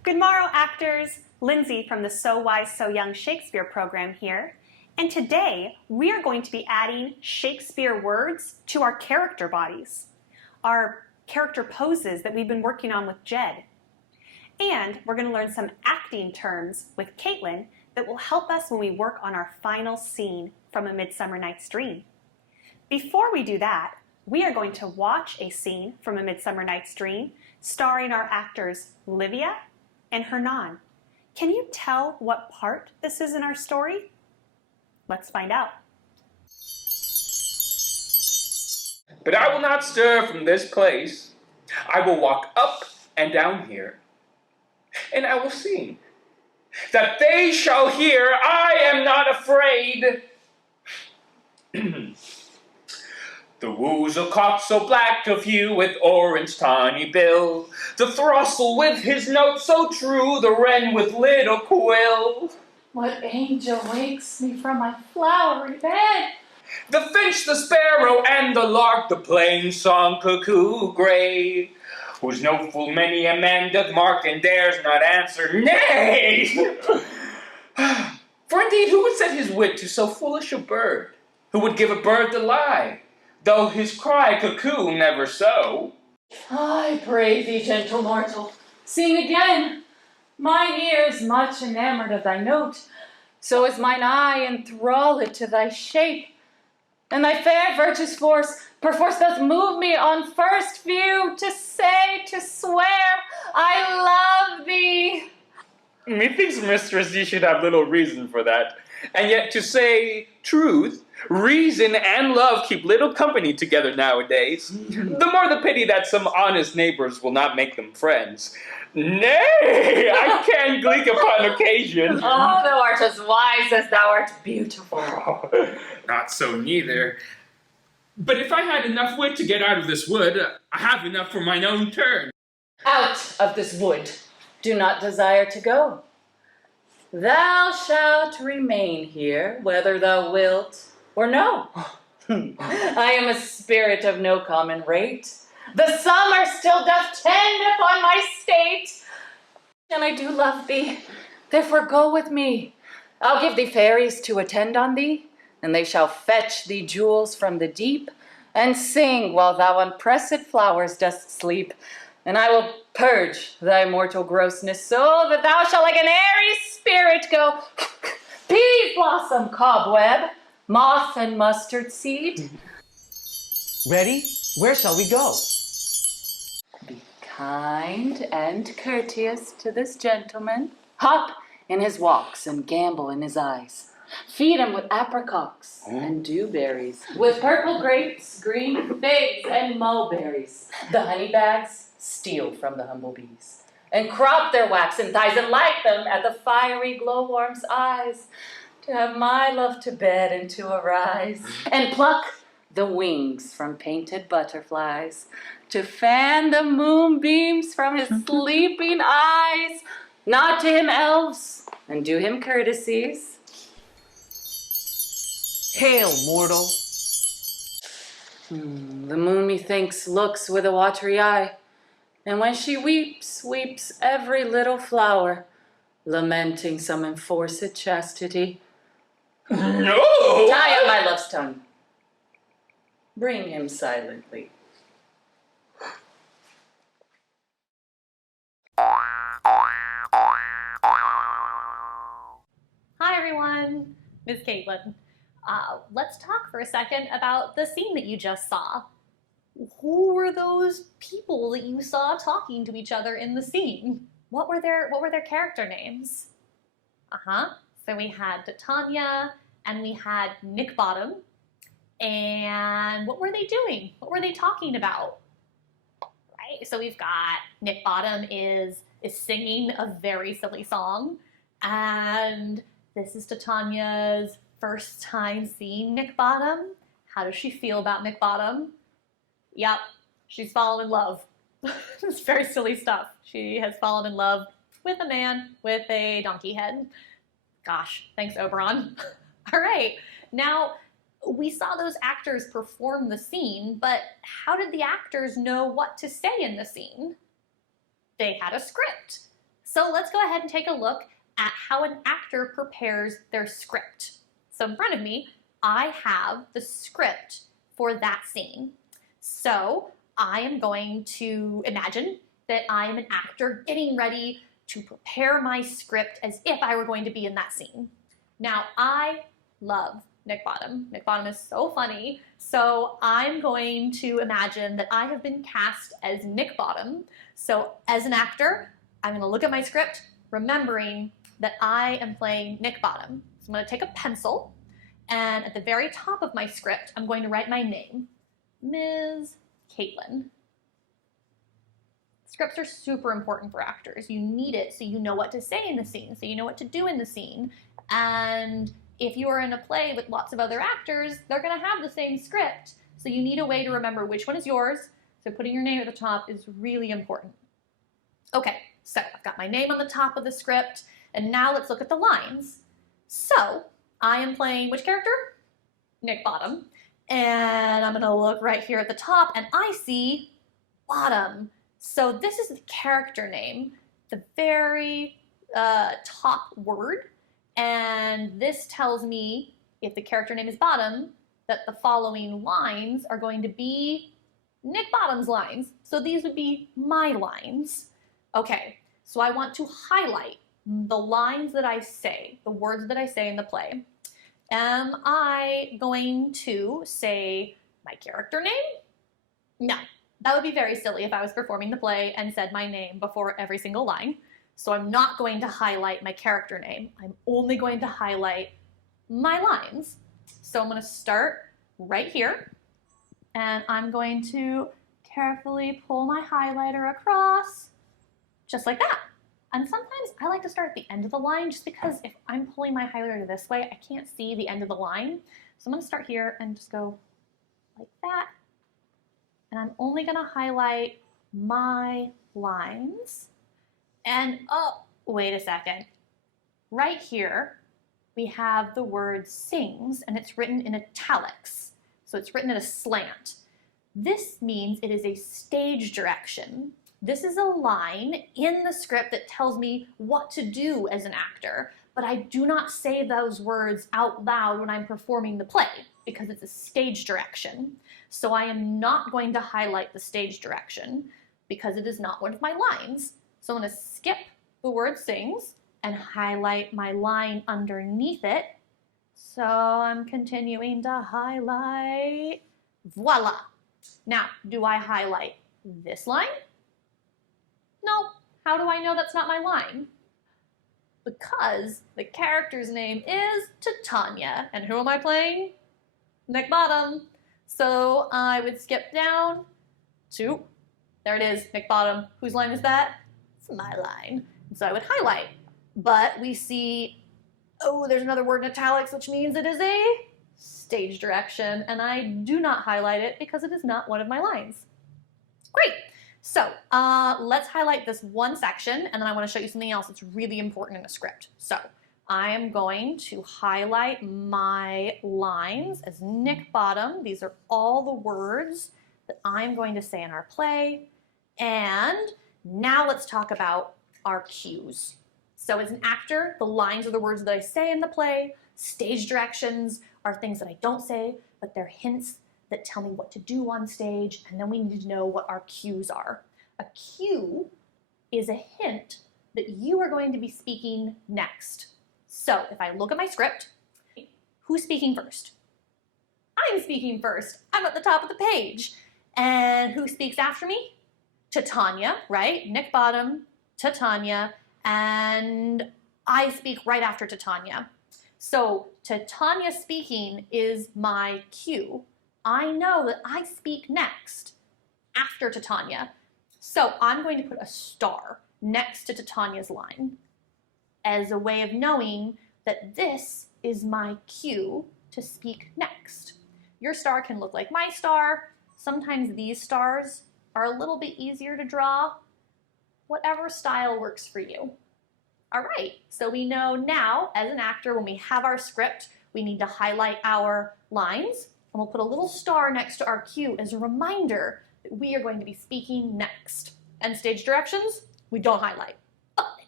Good morrow, actors. Lindsay from the So Wise, So Young Shakespeare program here. And today, we are going to be adding Shakespeare words to our character bodies, our character poses that we've been working on with Jed. And we're going to learn some acting terms with Caitlin that will help us when we work on our final scene from A Midsummer Night's Dream. Before we do that, we are going to watch a scene from A Midsummer Night's Dream starring our actors Livia and Hernan. Can you tell what part this is in our story? Let's find out. But I will not stir from this place. I will walk up and down here, and I will sing, that they shall hear I am not afraid. The woozle cock so black of hue with orange tawny bill, the throstle with his note so true, the wren with little quill. What angel wakes me from my flowery bed? The finch, the sparrow, and the lark, the plain song cuckoo gray, whose note full many a man doth mark and dares not answer nay. For indeed, who would set his wit to so foolish a bird? Who would give a bird the lie, though his cry cuckoo never so? I pray thee, gentle mortal, sing again. Mine ear is much enamored of thy note, so is mine eye enthralled to thy shape. And thy fair virtue's force perforce doth move me on first view to say, to swear, I love thee. Methinks, mistress, ye should have little reason for that. And yet to say truth, reason and love keep little company together nowadays. The more the pity that some honest neighbors will not make them friends. Nay, I can gleek upon occasion. Oh, thou art as wise as thou art beautiful. Not so neither. But if I had enough wit to get out of this wood, I have enough for mine own turn. Out of this wood, do not desire to go. Thou shalt remain here, whether thou wilt or no. I am a spirit of no common rate. The summer still doth tend upon my state, and I do love thee. Therefore go with me. I'll give thee fairies to attend on thee, and they shall fetch thee jewels from the deep, and sing while thou on pressed flowers dost sleep. And I will purge thy mortal grossness, so that thou shalt like an airy spirit go pea blossom, cobweb, moth and mustard seed. Ready? Where shall we go? Be kind and courteous to this gentleman. Hop in his walks and gambol in his eyes. Feed him with apricots and dewberries, with purple grapes, green figs, and mulberries. The honey bags steal from the humble bees, and crop their waxen thighs, and light them at the fiery glowworm's eyes, to have my love to bed and to arise, and pluck the wings from painted butterflies, to fan the moonbeams from his sleeping eyes, nod to him elves, and do him courtesies. Hail, mortal! The moon, methinks, looks with a watery eye, and when she weeps, weeps every little flower, lamenting some enforced chastity. No! Tie up my love's tongue. Bring him silently. Hi everyone, Ms. Caitlin. Let's talk for a second about the scene that you just saw. Who were those people that you saw talking to each other in the scene? What were their character names? So we had Titania and we had Nick Bottom. And what were they doing? What were they talking about? Right? So we've got Nick Bottom is singing a very silly song, and this is Titania's first time seeing Nick Bottom. How does she feel about Nick Bottom? Yep, she's fallen in love. It's very silly stuff. She has fallen in love with a man with a donkey head. Gosh, thanks, Oberon. All right, now we saw those actors perform the scene, but how did the actors know what to say in the scene? They had a script. So let's go ahead and take a look at how an actor prepares their script. So in front of me, I have the script for that scene. So I am going to imagine that I am an actor getting ready to prepare my script as if I were going to be in that scene. Now, I love Nick Bottom. Nick Bottom is so funny. So I'm going to imagine that I have been cast as Nick Bottom. So as an actor, I'm going to look at my script, remembering that I am playing Nick Bottom. So I'm going to take a pencil, and at the very top of my script, I'm going to write my name, Ms. Caitlin. Scripts are super important for actors. You need it so you know what to say in the scene, so you know what to do in the scene. And if you are in a play with lots of other actors, they're going to have the same script. So you need a way to remember which one is yours. So putting your name at the top is really important. Okay, so I've got my name on the top of the script, and now let's look at the lines. So I am playing which character? Nick Bottom. And I'm going to look right here at the top, and I see Bottom. So this is the character name, the very top word. And this tells me, if the character name is Bottom, that the following lines are going to be Nick Bottom's lines. So these would be my lines. Okay, so I want to highlight the lines that I say, the words that I say in the play. Am I going to say my character name? No, that would be very silly if I was performing the play and said my name before every single line. So I'm not going to highlight my character name. I'm only going to highlight my lines. So I'm going to start right here, and I'm going to carefully pull my highlighter across, just like that. And sometimes I like to start at the end of the line, just because if I'm pulling my highlighter this way, I can't see the end of the line. So I'm going to start here and just go like that. And I'm only going to highlight my lines. And oh, wait a second. Right here, we have the word sings, and it's written in italics. So it's written at a slant. This means it is a stage direction. This is a line in the script that tells me what to do as an actor, but I do not say those words out loud when I'm performing the play because it's a stage direction. So I am not going to highlight the stage direction because it is not one of my lines. So I'm going to skip the word sings and highlight my line underneath it. So I'm continuing to highlight. Voila. Now, do I highlight this line? No. How do I know that's not my line? Because the character's name is Titania. And who am I playing? Nick Bottom. So I would skip down to, there it is, Nick Bottom. Whose line is that? It's my line. And so I would highlight. But we see, oh, there's another word in italics, which means it is a stage direction. And I do not highlight it because it is not one of my lines. Great. So let's highlight this one section, and then I want to show you something else that's really important in a script. So I am going to highlight my lines as Nick Bottom. These are all the words that I'm going to say in our play. And now let's talk about our cues. So as an actor, the lines are the words that I say in the play. Stage directions are things that I don't say, but they're hints that tell me what to do on stage, and then we need to know what our cues are. A cue is a hint that you are going to be speaking next. So if I look at my script, who's speaking first? I'm speaking first. I'm at the top of the page. And who speaks after me? Titania, right? Nick Bottom, Titania, and I speak right after Titania. So Titania speaking is my cue. I know that I speak next after Titania. So I'm going to put a star next to Titania's line as a way of knowing that this is my cue to speak next. Your star can look like my star. Sometimes these stars are a little bit easier to draw. Whatever style works for you. All right, so we know now as an actor when we have our script, we need to highlight our lines. And we'll put a little star next to our cue as a reminder that we are going to be speaking next. And stage directions, we don't highlight. But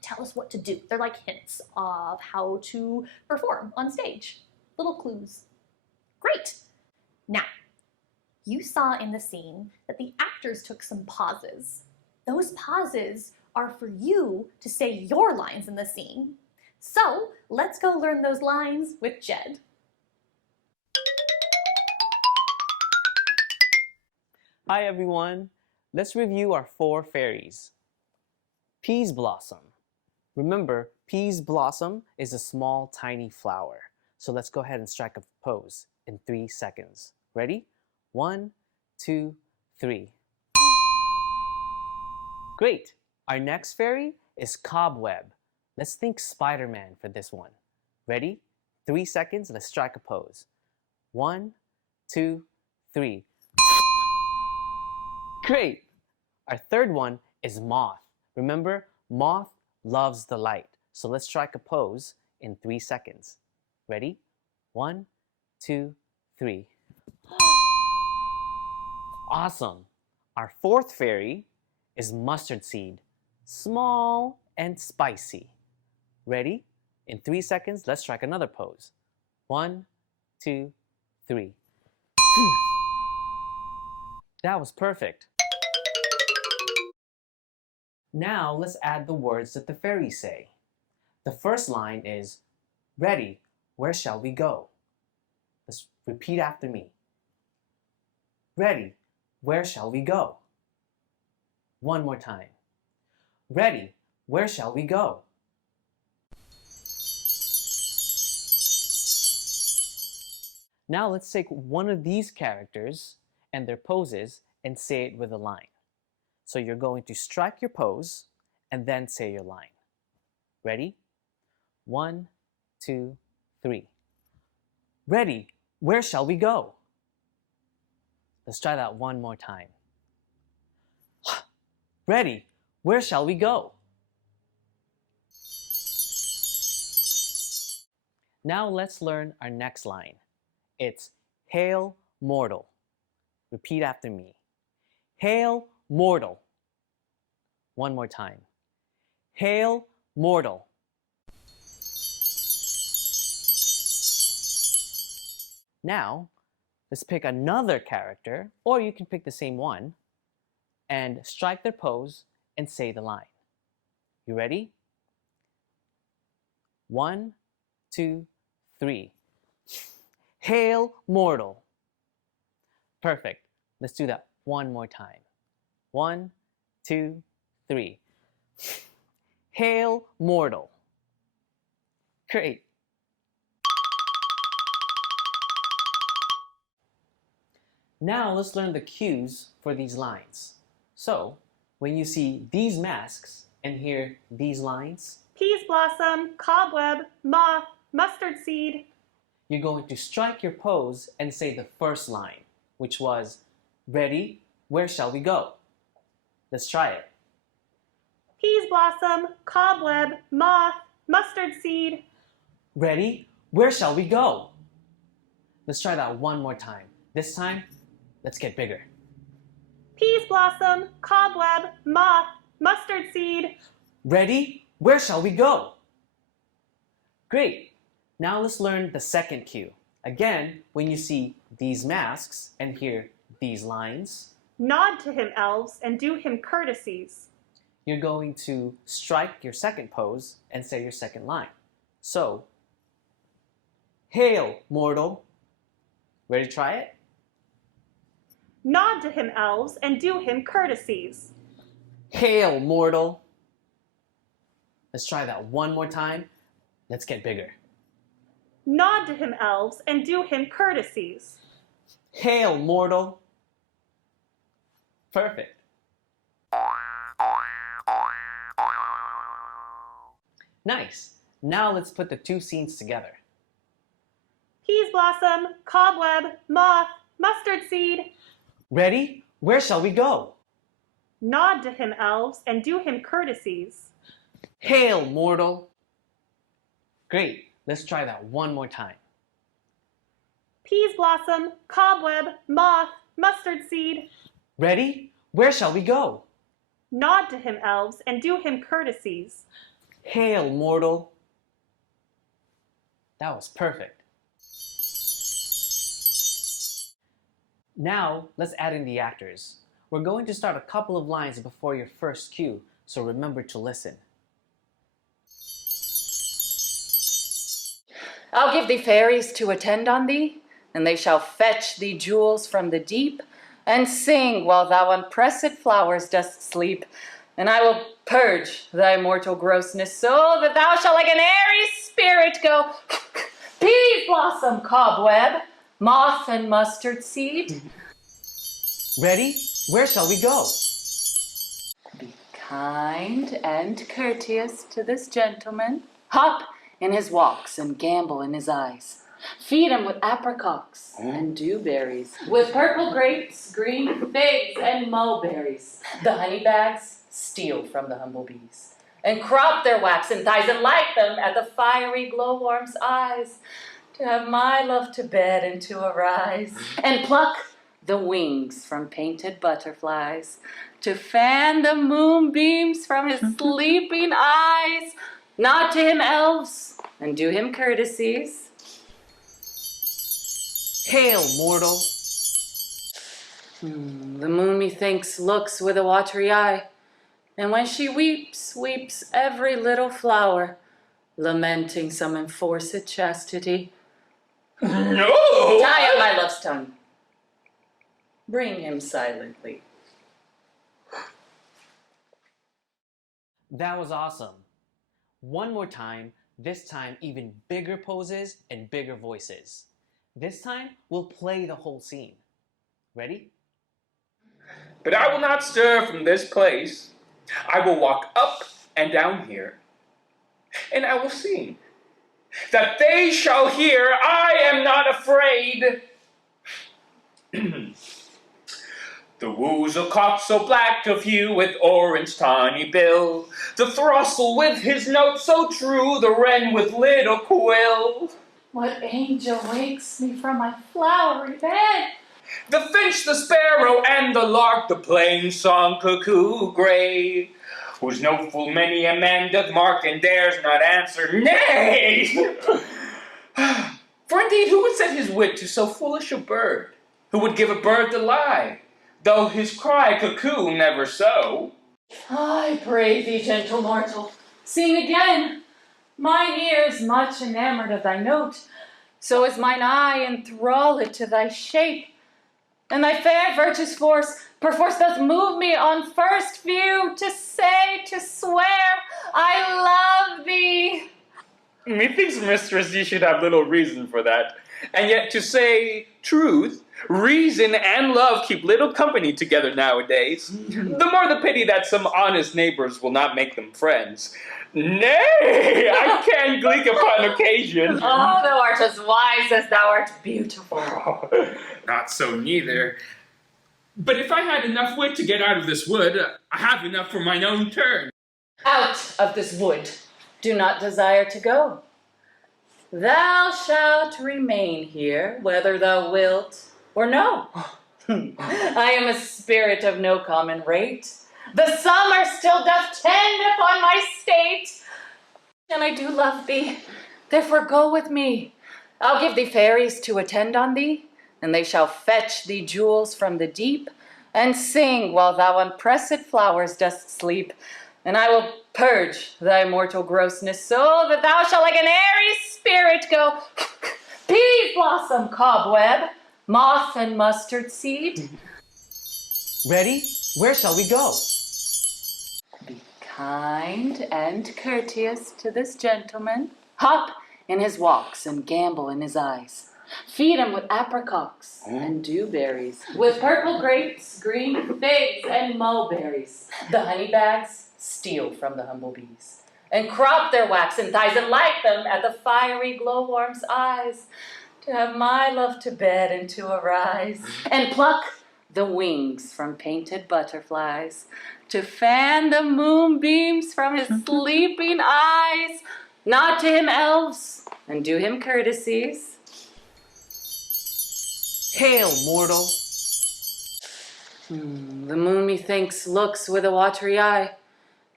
tell us what to do. They're like hints of how to perform on stage. Little clues. Great. Now, you saw in the scene that the actors took some pauses. Those pauses are for you to say your lines in the scene. So let's go learn those lines with Jed. Hi everyone. Let's review our 4 fairies. Peas blossom. Remember, peas blossom is a small, tiny flower. So let's go ahead and strike a pose in 3 seconds. Ready? 1, 2, 3. Great. Our next fairy is cobweb. Let's think Spider-Man for this one. Ready? 3 seconds. Let's strike a pose. 1, 2, 3. Great. Our third one is moth. Remember, moth loves the light. So let's strike a pose in 3 seconds. Ready? 1, 2, 3. Awesome. Our fourth fairy is mustard seed. Small and spicy. Ready? In 3 seconds, let's strike another pose. 1, 2, 3. That was perfect. Now let's add the words that the fairies say. The first line is, ready, where shall we go? Let's repeat after me. Ready, where shall we go? One more time. Ready, where shall we go? Now let's take one of these characters and their poses and say it with a line. So you're going to strike your pose and then say your line. Ready? 1, 2, 3. Ready, where shall we go? Let's try that one more time. Ready, where shall we go? Now let's learn our next line. It's hail mortal. Repeat after me. Hail mortal. One more time. Hail mortal. Now, let's pick another character, or you can pick the same one, and strike their pose and say the line. You ready? 1, 2, 3. Hail mortal. Perfect. Let's do that one more time. 1, 2, 3. Hail mortal. Great. Now let's learn the cues for these lines. So, when you see these masks and hear these lines, Peas blossom, cobweb, moth, mustard seed. you're going to strike your pose and say the first line, which was, ready, where shall we go? Let's try it. Peas blossom, cobweb, moth, mustard seed. Ready, where shall we go? Let's try that one more time. This time, let's get bigger. Peas blossom, cobweb, moth, mustard seed. Ready, where shall we go? Great. Now let's learn the second cue. Again, when you see these masks and hear these lines, Nod to him, elves, and do him courtesies. you're going to strike your second pose and say your second line. So, hail, mortal. Ready to try it? Nod to him, elves, and do him courtesies. Hail, mortal. Let's try that one more time. Let's get bigger. Nod to him, elves, and do him courtesies. Hail, mortal. Perfect. Nice. Now let's put the two scenes together. Peas blossom, cobweb, moth, mustard seed. Ready? Where shall we go? Nod to him, elves, and do him courtesies. Hail, mortal. Great. Let's try that one more time. Peas blossom, cobweb, moth, mustard seed. Ready? Where shall we go? Nod to him, elves, and do him courtesies. Hail, mortal! That was perfect. Now, let's add in the actors. We're going to start a couple of lines before your first cue, so remember to listen. I'll give thee fairies to attend on thee, and they shall fetch thee jewels from the deep, and sing while thou on pressed flowers dost sleep. And I will purge thy mortal grossness so that thou shalt like an airy spirit go pea blossom, cobweb, moth and mustard seed. Ready? Where shall we go? Be kind and courteous to this gentleman. Hop in his walks and gambol in his eyes. Feed him with apricots and dewberries, with purple grapes, green figs, and mulberries. The honey bags steal from the humble bees, and crop their waxen thighs, and light them at the fiery glowworm's eyes, to have my love to bed and to arise, and pluck the wings from painted butterflies, to fan the moonbeams from his sleeping eyes, nod to him elves, and do him courtesies. Hail, mortal! The moon, methinks, looks with a watery eye, and when she weeps, weeps every little flower, lamenting some enforced chastity. No! Tie up my love's tongue. Bring him silently. That was awesome. One more time, this time even bigger poses and bigger voices. This time, we'll play the whole scene. Ready? But I will not stir from this place. I will walk up and down here, and I will sing, that they shall hear I am not afraid. The woozle cock so black of hue with orange tawny bill, the throstle with his note so true, the wren with little quill. What angel wakes me from my flowery bed? The finch, the sparrow, and the lark, the plain song cuckoo gray, whose note full many a man doth mark, and dares not answer nay. For indeed, who would set his wit to so foolish a bird? Who would give a bird the lie, though his cry cuckoo never so? I pray thee, gentle mortal, sing again. Mine ear is much enamored of thy note, so is mine eye enthralled to thy shape, and thy fair virtue's force perforce doth move me on first view to say, to swear, I love thee. Methinks, mistress, you should have little reason for that. And yet to say truth, reason and love keep little company together nowadays. The more the pity that some honest neighbors will not make them friends. Nay, I can gleek upon occasion. Oh, thou art as wise as thou art beautiful. Not so neither. But if I had enough wit to get out of this wood, I have enough for mine own turn. Out of this wood, do not desire to go. Thou shalt remain here, whether thou wilt or no. I am a spirit of no common rate. The summer still doth tend upon my state, and I do love thee, therefore go with me. I'll give thee fairies to attend on thee, and they shall fetch thee jewels from the deep, and sing while thou on pressed flowers dost sleep. And I will purge thy mortal grossness so that thou shalt like an airy spirit go pea blossom, cobweb, moth and mustard seed. Ready? Where shall we go? Be kind and courteous to this gentleman. Hop in his walks and gambol in his eyes. Feed him with apricots and dewberries, with purple grapes, green figs, and mulberries. The honey bags steal from the humble bees, and crop their waxen thighs, and light them at the fiery glowworm's eyes, to have my love to bed and to arise, and pluck the wings from painted butterflies, to fan the moonbeams from his sleeping eyes, nod to him elves, and do him courtesies. Hail, mortal! The moon, methinks, looks with a watery eye,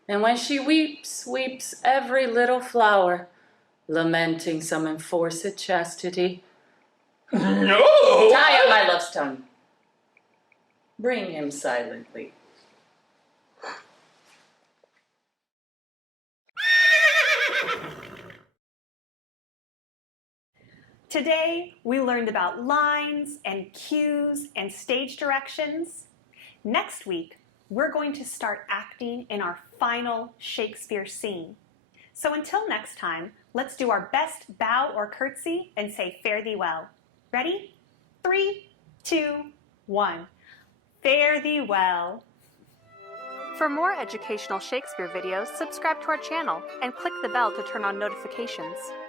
And when she weeps, weeps every little flower, lamenting some enforced chastity. No! Tie up my love's tongue. Bring him silently. Today, we learned about lines and cues and stage directions. Next week, we're going to start acting in our final Shakespeare scene. So until next time, let's do our best bow or curtsy and say fare thee well. Ready? 3, 2, 1. Fare thee well. For more educational Shakespeare videos, subscribe to our channel and click the bell to turn on notifications.